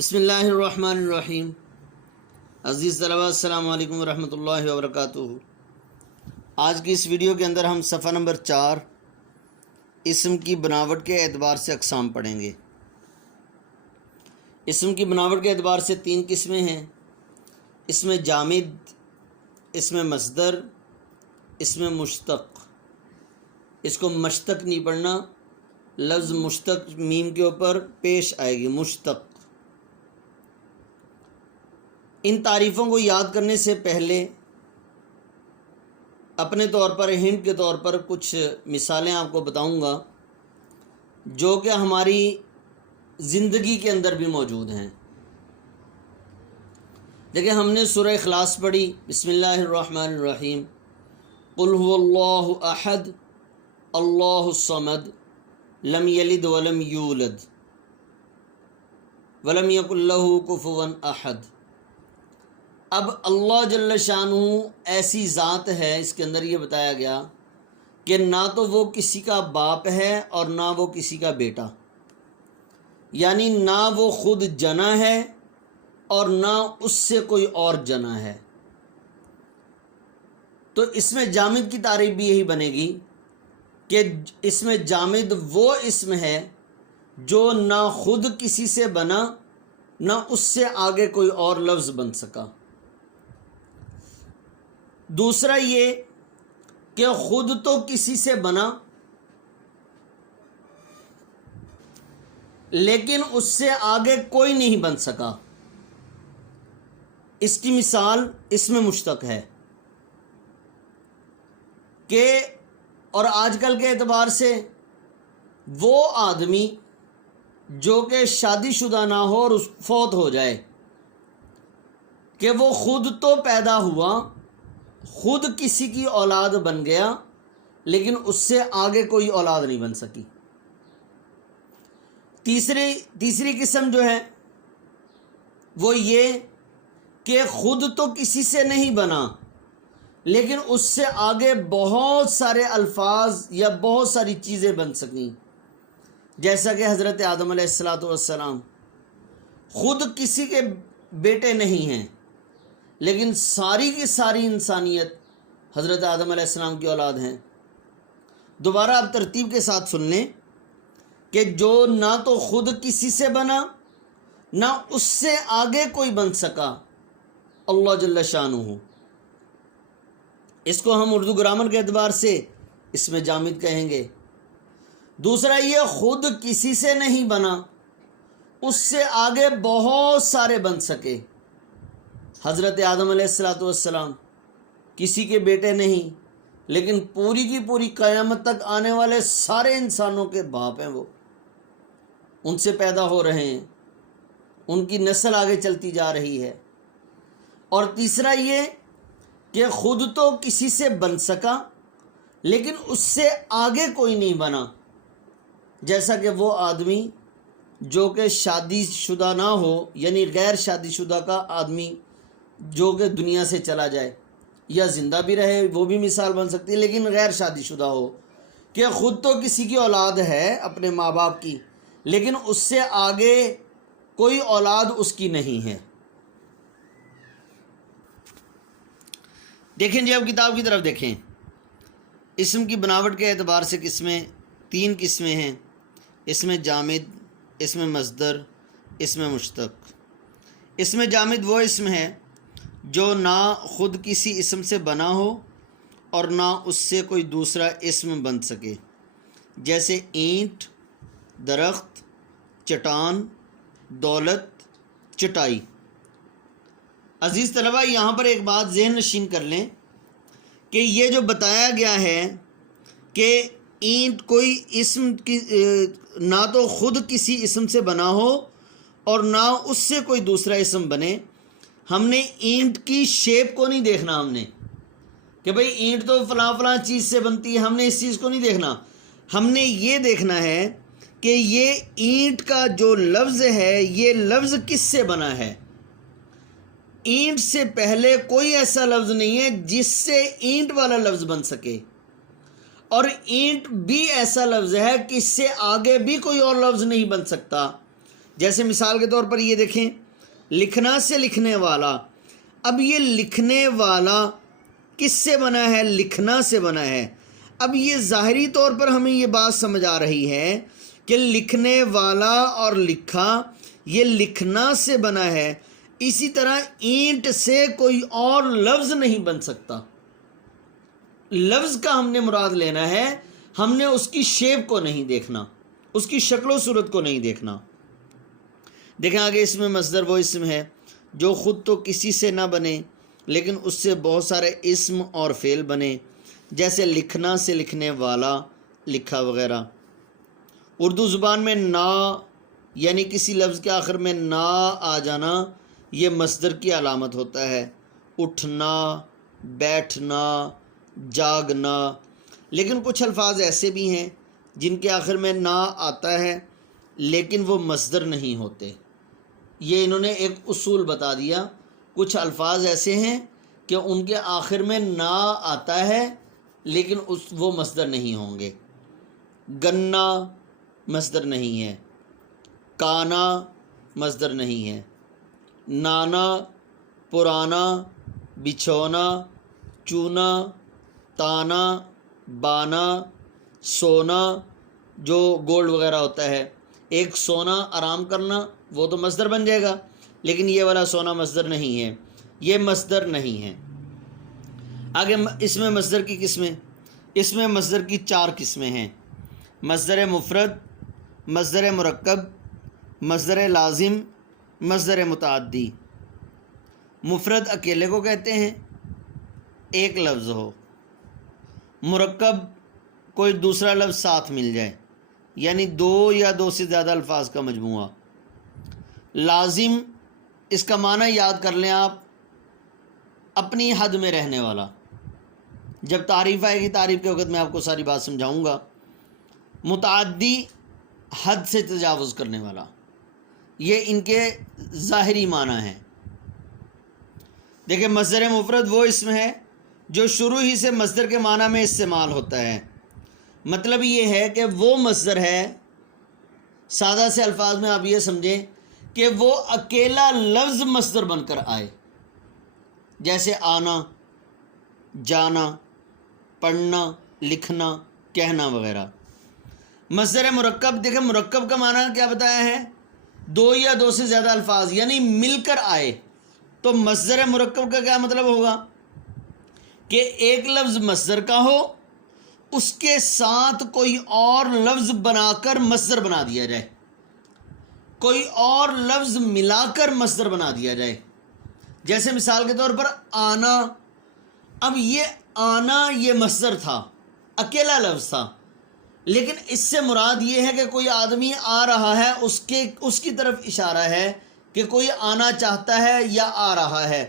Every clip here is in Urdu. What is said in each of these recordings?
بسم اللہ الرحمن الرحیم۔ عزیز طلباء السلام علیکم ورحمۃ اللہ وبرکاتہ۔ آج کی اس ویڈیو کے اندر ہم صفحہ نمبر 4 اسم کی بناوٹ کے اعتبار سے اقسام پڑھیں گے۔ اسم کی بناوٹ کے اعتبار سے 3 قسمیں ہیں: اسم جامد، اسم مصدر، اسم مشتق۔ اس کو مشتق نہیں پڑھنا، لفظ مشتق میم کے اوپر پیش آئے گی، مشتق۔ ان تعریفوں کو یاد کرنے سے پہلے اپنے طور پر ہنٹ کے طور پر کچھ مثالیں آپ کو بتاؤں گا جو کہ ہماری زندگی کے اندر بھی موجود ہیں۔ دیکھیں، ہم نے سورہ اخلاص پڑھی، بسم اللہ الرحمن الرحیم، قل هو اللہ احد اللہ الصمد لم یلد ولم یولد ولم یکن لہ کفوا احد۔ اب اللہ جل شانہ ایسی ذات ہے، اس کے اندر یہ بتایا گیا کہ نہ تو وہ کسی کا باپ ہے اور نہ وہ کسی کا بیٹا، یعنی نہ وہ خود جنا ہے اور نہ اس سے کوئی اور جنا ہے۔ تو اس میں جامد کی تعریف بھی یہی بنے گی کہ اس میں جامد وہ اسم ہے جو نہ خود کسی سے بنا نہ اس سے آگے کوئی اور لفظ بن سکا۔ دوسرا یہ کہ خود تو کسی سے بنا لیکن اس سے آگے کوئی نہیں بن سکا۔ اس کی مثال اسم مشتق ہے کہ اور آج کل کے اعتبار سے وہ آدمی جو کہ شادی شدہ نہ ہو اور فوت ہو جائے، کہ وہ خود تو پیدا ہوا، خود کسی کی اولاد بن گیا لیکن اس سے آگے کوئی اولاد نہیں بن سکی۔ تیسری قسم جو ہے وہ یہ کہ خود تو کسی سے نہیں بنا لیکن اس سے آگے بہت سارے الفاظ یا بہت ساری چیزیں بن سکیں، جیسا کہ حضرت آدم علیہ السلام خود کسی کے بیٹے نہیں ہیں لیکن ساری کی ساری انسانیت حضرت آدم علیہ السلام کی اولاد ہیں۔ دوبارہ آپ ترتیب کے ساتھ سن لیں کہ جو نہ تو خود کسی سے بنا نہ اس سے آگے کوئی بن سکا، اللہ جل شانہ۔ اس کو ہم اردو گرامر کے اعتبار سے اس میں جامد کہیں گے۔ دوسرا یہ خود کسی سے نہیں بنا، اس سے آگے بہت سارے بن سکے۔ حضرت آدم علیہ السلام کسی کے بیٹے نہیں لیکن پوری کی پوری قیامت تک آنے والے سارے انسانوں کے باپ ہیں، وہ ان سے پیدا ہو رہے ہیں، ان کی نسل آگے چلتی جا رہی ہے۔ اور تیسرا یہ کہ خود تو کسی سے بن سکا لیکن اس سے آگے کوئی نہیں بنا، جیسا کہ وہ آدمی جو کہ شادی شدہ نہ ہو، یعنی غیر شادی شدہ کا آدمی جو کہ دنیا سے چلا جائے یا زندہ بھی رہے، وہ بھی مثال بن سکتی ہے، لیکن غیر شادی شدہ ہو، کہ خود تو کسی کی اولاد ہے اپنے ماں باپ کی لیکن اس سے آگے کوئی اولاد اس کی نہیں ہے۔ دیکھیں جی، اب کتاب کی طرف دیکھیں۔ اسم کی بناوٹ کے اعتبار سے 3 قسمیں ہیں: اسم جامد، اسم مصدر، اسم مشتق۔ اسم جامد وہ اسم ہے جو نہ خود کسی اسم سے بنا ہو اور نہ اس سے کوئی دوسرا اسم بن سکے، جیسے اینٹ، درخت، چٹان، دولت، چٹائی۔ عزیز طلبہ، یہاں پر ایک بات ذہن نشین کر لیں کہ یہ جو بتایا گیا ہے کہ اینٹ کوئی اسم کی نہ تو خود کسی اسم سے بنا ہو اور نہ اس سے کوئی دوسرا اسم بنے، ہم نے اینٹ کی شیپ کو نہیں دیکھنا، ہم نے کہ بھئی اینٹ تو فلاں فلاں چیز سے بنتی ہے، ہم نے اس چیز کو نہیں دیکھنا۔ ہم نے یہ دیکھنا ہے کہ یہ اینٹ کا جو لفظ ہے یہ لفظ کس سے بنا ہے۔ اینٹ سے پہلے کوئی ایسا لفظ نہیں ہے جس سے اینٹ والا لفظ بن سکے، اور اینٹ بھی ایسا لفظ ہے کہ اس سے آگے بھی کوئی اور لفظ نہیں بن سکتا۔ جیسے مثال کے طور پر یہ دیکھیں، لکھنا سے لکھنے والا. اب یہ لکھنے والا کس سے بنا ہے؟ لکھنا سے بنا ہے. اب یہ ظاہری طور پر ہمیں یہ بات سمجھ آ رہی ہے کہ لکھنے والا اور لکھا یہ لکھنا سے بنا ہے. اسی طرح اینٹ سے کوئی اور لفظ نہیں بن سکتا. لفظ کا ہم نے مراد لینا ہے، ہم نے اس کی شیپ کو نہیں دیکھنا، اس کی شکل و صورت کو نہیں دیکھنا. دیکھیں آگے، اس میں مصدر وہ اسم ہے جو خود تو کسی سے نہ بنے لیکن اس سے بہت سارے اسم اور فعل بنے، جیسے لکھنا سے لکھنے والا، لکھا وغیرہ. اردو زبان میں نا یعنی کسی لفظ کے آخر میں نا آ جانا یہ مصدر کی علامت ہوتا ہے. اٹھنا، بیٹھنا، جاگنا. لیکن کچھ الفاظ ایسے بھی ہیں جن کے آخر میں نا آتا ہے لیکن وہ مصدر نہیں ہوتے. یہ انہوں نے ایک اصول بتا دیا. کچھ الفاظ ایسے ہیں کہ ان کے آخر میں نا آتا ہے لیکن وہ مصدر نہیں ہوں گے. گنا مصدر نہیں ہے، کانا مصدر نہیں ہے، نانا، پرانا، بچھونا، چونا، تانا، بانا، سونا جو گولڈ وغیرہ ہوتا ہے. ایک سونا آرام کرنا وہ تو مصدر بن جائے گا، لیکن یہ والا سونا مصدر نہیں ہے، یہ مصدر نہیں ہے. آگے اس میں مصدر کی قسمیں، اس میں مصدر کی 4 قسمیں ہیں: مصدر مفرد، مصدر مرکب، مصدر لازم، مصدر متعدی. مفرد اکیلے کو کہتے ہیں، ایک لفظ ہو. مرکب کوئی دوسرا لفظ ساتھ مل جائے، یعنی 2 یا 2 سے زیادہ الفاظ کا مجموعہ. لازم، اس کا معنی یاد کر لیں آپ، اپنی حد میں رہنے والا. جب تعریف آئے گی تعریف کے وقت میں آپ کو ساری بات سمجھاؤں گا. متعدی، حد سے تجاوز کرنے والا. یہ ان کے ظاہری معنی ہیں. دیکھیں مصدر مفرد وہ اسم ہے جو شروع ہی سے مصدر کے معنی میں استعمال ہوتا ہے. مطلب یہ ہے کہ وہ مصدر ہے، سادہ سے الفاظ میں آپ یہ سمجھیں کہ وہ اکیلا لفظ مصدر بن کر آئے، جیسے آنا، جانا، پڑھنا، لکھنا، کہنا وغیرہ. مصدر مرکب، دیکھیں مرکب کا معنی کیا بتایا ہے؟ 2 یا 2 سے زیادہ الفاظ یعنی مل کر آئے. تو مصدر مرکب کا کیا مطلب ہوگا؟ کہ ایک لفظ مصدر کا ہو، اس کے ساتھ کوئی اور لفظ بنا کر مصدر بنا دیا جائے، کوئی اور لفظ ملا کر مصدر بنا دیا جائے. جیسے مثال کے طور پر آنا. اب یہ آنا یہ مصدر تھا، اکیلا لفظ تھا، لیکن اس سے مراد یہ ہے کہ کوئی آدمی آ رہا ہے، اس کی طرف اشارہ ہے کہ کوئی آنا چاہتا ہے یا آ رہا ہے.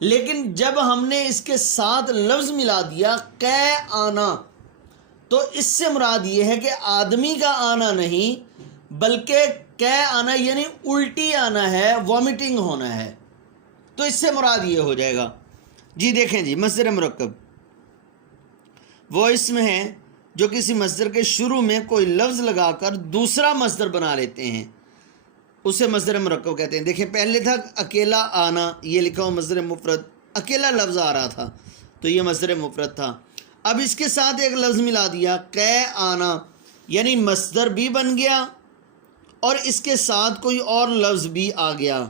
لیکن جب ہم نے اس کے ساتھ لفظ ملا دیا کہ آنا، تو اس سے مراد یہ ہے کہ آدمی کا آنا نہیں بلکہ کہ آنا یعنی الٹی آنا ہے، وامٹنگ ہونا ہے. تو اس سے مراد یہ ہو جائے گا. جی دیکھیں جی، مصدر مرکب وہ اسم ہے جو کسی مصدر کے شروع میں کوئی لفظ لگا کر دوسرا مصدر بنا لیتے ہیں، اسے مصدر مرکب کہتے ہیں. دیکھیں پہلے تھا اکیلا آنا، یہ لکھا ہو مصدر مفرد، اکیلا لفظ آ رہا تھا تو یہ مصدر مفرد تھا. اب اس کے ساتھ ایک لفظ ملا دیا کہ آنا، یعنی مصدر بھی بن گیا اور اس کے ساتھ کوئی اور لفظ بھی آ گیا.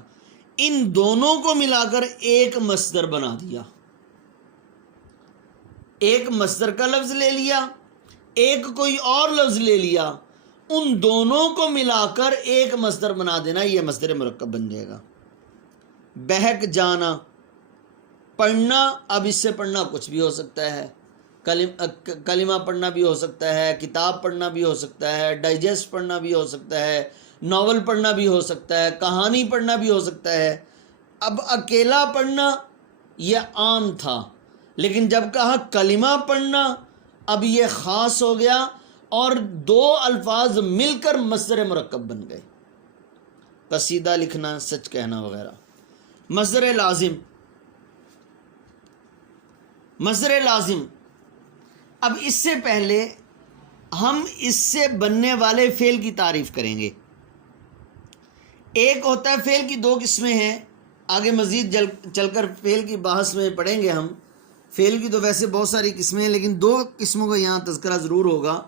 ان دونوں کو ملا کر ایک مصدر بنا دیا. ایک مصدر کا لفظ لے لیا، ایک کوئی اور لفظ لے لیا، ان دونوں کو ملا کر ایک مصدر بنا دینا، یہ مصدر مرکب بن جائے گا. بہک جانا، پڑھنا. اب اس سے پڑھنا کچھ بھی ہو سکتا ہے، کلمہ پڑھنا بھی ہو سکتا ہے، کتاب پڑھنا بھی ہو سکتا ہے، ڈائجسٹ پڑھنا بھی ہو سکتا ہے، ناول پڑھنا بھی ہو سکتا ہے، کہانی پڑھنا بھی ہو سکتا ہے. اب اکیلا پڑھنا یہ عام تھا، لیکن جب کہا کلمہ پڑھنا اب یہ خاص ہو گیا اور 2 الفاظ مل کر مصدر مرکب بن گئے. قصیدہ لکھنا، سچ کہنا وغیرہ. مصدر لازم، مصدر لازم. اب اس سے پہلے ہم اس سے بننے والے فعل کی تعریف کریں گے. ایک ہوتا ہے فعل کی دو قسمیں ہیں، آگے مزید چل کر فعل کی بحث میں پڑھیں گے ہم۔ فعل کی تو ویسے بہت ساری قسمیں ہیں، لیکن دو قسموں کا یہاں تذکرہ ضرور ہوگا،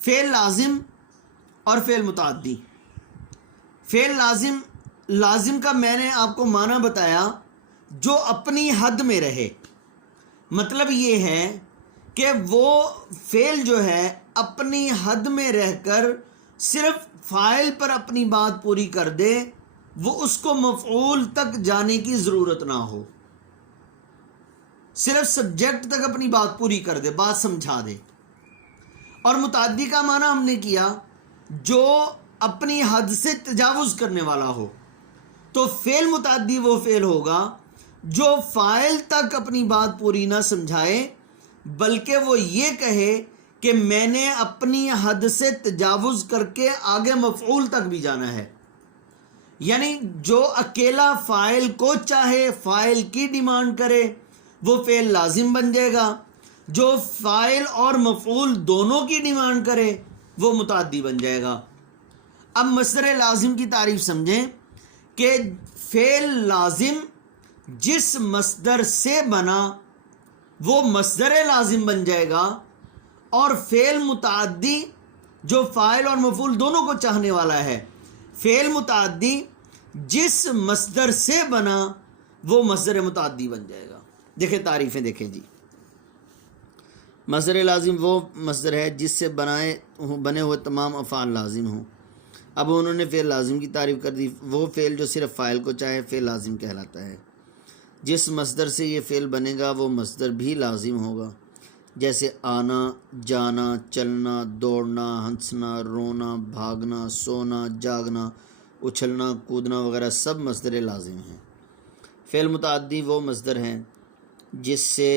فعل لازم اور فعل متعدی۔ فعل لازم کا میں نے آپ کو معنی بتایا، جو اپنی حد میں رہے، مطلب یہ ہے کہ وہ فعل جو ہے اپنی حد میں رہ کر صرف فاعل پر اپنی بات پوری کر دے، وہ اس کو مفعول تک جانے کی ضرورت نہ ہو، صرف سبجیکٹ تک اپنی بات پوری کر دے، بات سمجھا دے۔ اور متعدی کا معنی ہم نے کیا جو اپنی حد سے تجاوز کرنے والا ہو، تو فعل متعدی وہ فعل ہوگا جو فاعل تک اپنی بات پوری نہ سمجھائے، بلکہ وہ یہ کہے کہ میں نے اپنی حد سے تجاوز کر کے آگے مفعول تک بھی جانا ہے۔ یعنی جو اکیلا فاعل کو چاہے، فاعل کی ڈیمانڈ کرے، وہ فعل لازم بن جائے گا، جو فاعل اور مفعول دونوں کی ڈیمانڈ کرے وہ متعدی بن جائے گا۔ اب مصدر لازم کی تعریف سمجھیں کہ فعل لازم جس مصدر سے بنا وہ مصدر لازم بن جائے گا، اور فعل متعدی جو فاعل اور مفعول دونوں کو چاہنے والا ہے، فعل متعدی جس مصدر سے بنا وہ مصدر متعدی بن جائے گا۔ دیکھیں تعریفیں دیکھیں جی۔ مصدر لازم وہ مصدر ہے جس سے بنے ہوئے تمام افعال لازم ہوں۔ اب انہوں نے فعل لازم کی تعریف کر دی، وہ فعل جو صرف فاعل کو چاہے فعل لازم کہلاتا ہے۔ جس مصدر سے یہ فعل بنے گا وہ مصدر بھی لازم ہوگا، جیسے آنا، جانا، چلنا، دوڑنا، ہنسنا، رونا، بھاگنا، سونا، جاگنا، اچھلنا، کودنا وغیرہ سب مصدر لازم ہیں۔ فعل متعدی وہ مصدر ہیں جس سے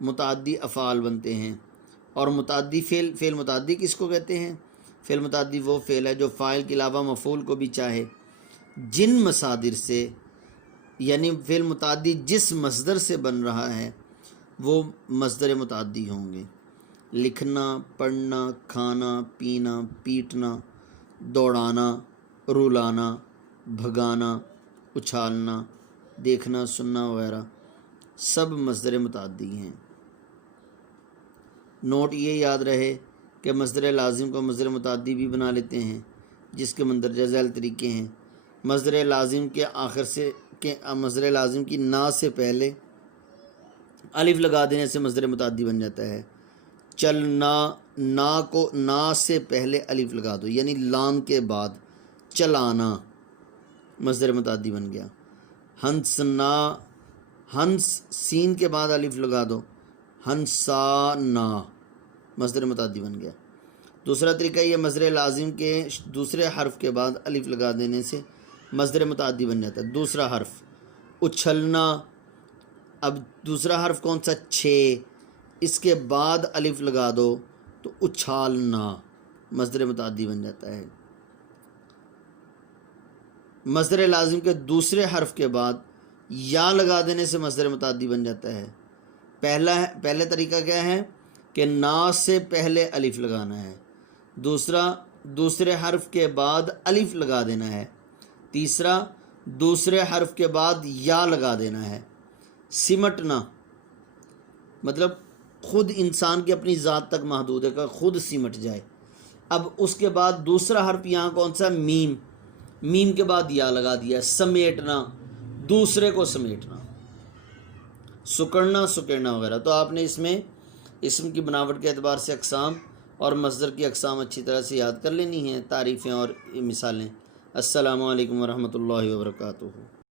متعدی افعال بنتے ہیں، اور متعدی فعل متعدی کس کو کہتے ہیں؟ فعل متعدی وہ فعل ہے جو فاعل کے علاوہ مفعول کو بھی چاہے۔ جن مصادر سے، یعنی فعل متعدی جس مصدر سے بن رہا ہے وہ مصدر متعدی ہوں گے۔ لکھنا، پڑھنا، کھانا، پینا، پیٹنا، دوڑانا، رلانا، بھگانا، اچھالنا، دیکھنا، سننا وغیرہ سب مصدر متعدی ہیں۔ نوٹ یہ یاد رہے کہ مصدر لازم کو مصدر متعدی بھی بنا لیتے ہیں، جس کے مندرجہ ذیل طریقے ہیں۔ مصدر لازم کے مصدر لازم کی نا سے پہلے الف لگا دینے سے مصدر متعدی بن جاتا ہے۔ چلنا، نا کو نا سے پہلے الف لگا دو، یعنی لام کے بعد چلانا مصدر متعدی بن گیا۔ ہنسنا، ہنس سین کے بعد الف لگا دو، ہنسانا مصدر متعدی بن گیا۔ دوسرا طریقہ یہ مصدر لازم کے دوسرے حرف کے بعد الف لگا دینے سے مصدر متعدی بن جاتا ہے۔ دوسرا حرف اچھلنا، اب دوسرا حرف کون سا؟ چھ، اس کے بعد الف لگا دو تو اچھالنا مصدر متعدی بن جاتا ہے۔ مصدر لازم کے دوسرے حرف کے بعد یا لگا دینے سے مصدر متعدی بن جاتا ہے۔ پہلے طریقہ کیا ہے کہ نا سے پہلے الف لگانا ہے، دوسرا دوسرے حرف کے بعد الف لگا دینا ہے، تیسرا دوسرے حرف کے بعد یا لگا دینا ہے۔ سمٹنا مطلب خود انسان کی اپنی ذات تک محدود ہے کہ خود سمٹ جائے۔ اب اس کے بعد دوسرا حرف یہاں کون سا؟ میم، میم کے بعد یا لگا دیا۔ سمیٹنا، دوسرے کو سمیٹنا، سکڑنا، سکڑنا وغیرہ۔ تو آپ نے اس میں اسم کی بناوٹ کے اعتبار سے اقسام اور مصدر کی اقسام اچھی طرح سے یاد کر لینی ہیں، تعریفیں اور مثالیں۔ السلام علیکم ورحمۃ اللہ وبرکاتہ۔